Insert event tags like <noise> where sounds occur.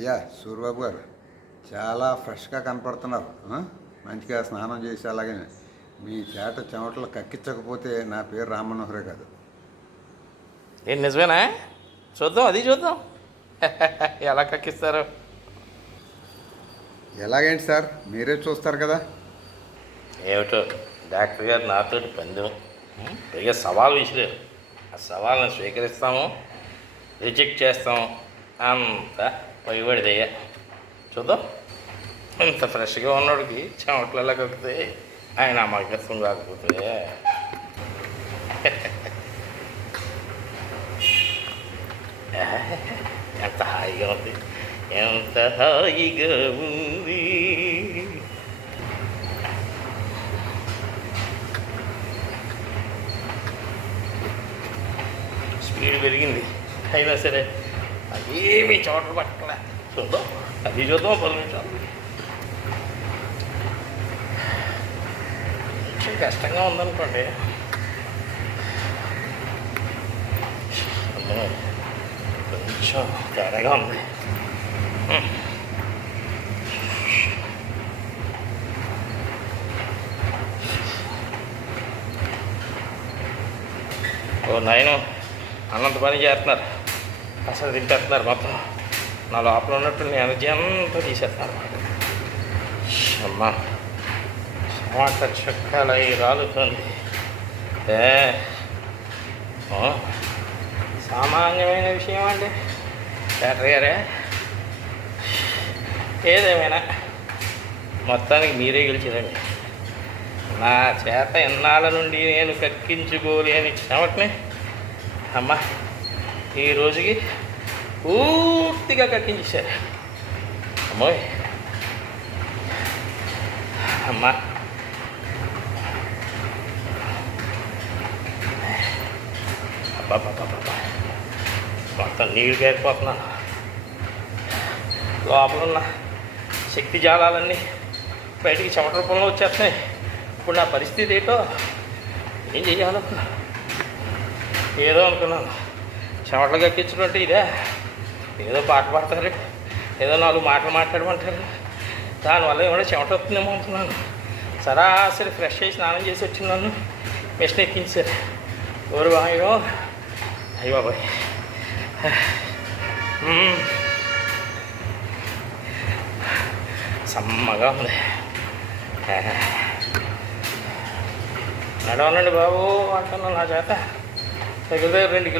అయ్యా సూర్యబాబు గారు చాలా ఫ్రెష్గా కనపడుతున్నారు? మంచిగా స్నానం చేసి అలాగే మీ చేత చెమటలు కక్కించకపోతే నా పేరు రామ్మనోహరే కాదు. ఏం నిజమేనా? చూద్దాం అది చూద్దాం. <laughs> ఎలా కక్కిస్తారు? ఎలాగేంటి సార్? మీరే చూస్తారు కదా. ఏమిటో డాక్టర్ గారు నాతో పందెం. పైగా సవాల్ విసిరారు. ఆ సవాల్ని స్వీకరిస్తాము రిజెక్ట్ చేస్తాము. అంత పైబడిదయ్యా చూద్దాం. ఇంత ఫ్రెష్గా ఉన్నోడికి చెమట్లలో ఎలా ఆయన అమాయకత్వం కాకపోతే ఎంత హాయిగా ఉంది. ఎంత హాయిగా ఉంది. స్పీడ్ పెరిగింది. అయినా సరే అదేమీ చోట్ల పట్టలే చూద్దాం. అది చూద్దాం పది నిమిషాలు. కొంచెం కష్టంగా ఉందనుకోండి. కొంచెం తేడాగా ఉంది. ఓ నాయన అన్నంత పని చేస్తున్నారు. అసలు తింటేస్తున్నారు మొత్తం. నా లోపల ఉన్నట్టు ఎనర్జీ అంతా తీసేస్తున్నారు అమ్మా మాట చుక్కలై రాలుతుంది. ఏ సామాన్యమైన విషయం అండి. డాక్టర్ గారే ఏదేమైనా మొత్తానికి మీరే గెలిచిరండి. నా చేత ఇన్నాళ్ళ నుండి నేను కక్కించుకోలేని చెమటని. అమ్మ ఈ రోజుకి పూర్తిగా కక్కించేశారు. అమ్మోయ్. అమ్మా. అబ్బాబ్బాబ్బా మొత్తం నీళ్ళు కారిపోతున్నాను. లోపల ఉన్న శక్తి జాలాలన్నీ బయటికి చెమట రూపంలో వచ్చేస్తున్నాయి. ఇప్పుడు నా పరిస్థితి ఏంటో ఏం చెయ్యాలనుకున్నా? ఏదో అనుకున్నాను. చెమటలు కక్కించడం ఇదే. ఏదో పాట పాడతారు. ఏదో నాలుగు మాటలు మాట్లాడమంటారు. దానివల్ల ఏమైనా చెమట వస్తుందేమో అనుకున్నాను సరాసరి ఫ్రెష్ అయ్యి స్నానం చేసి వచ్చిన నన్ను. మిషన్ ఎక్కించారు ఎవరు బాగా అయ్య బాబాయ్. సమ్మగా ఉంది. నడవనండి బాబు అంటున్నాను నా చేత. దగ్గర దగ్గర రెండు కిలో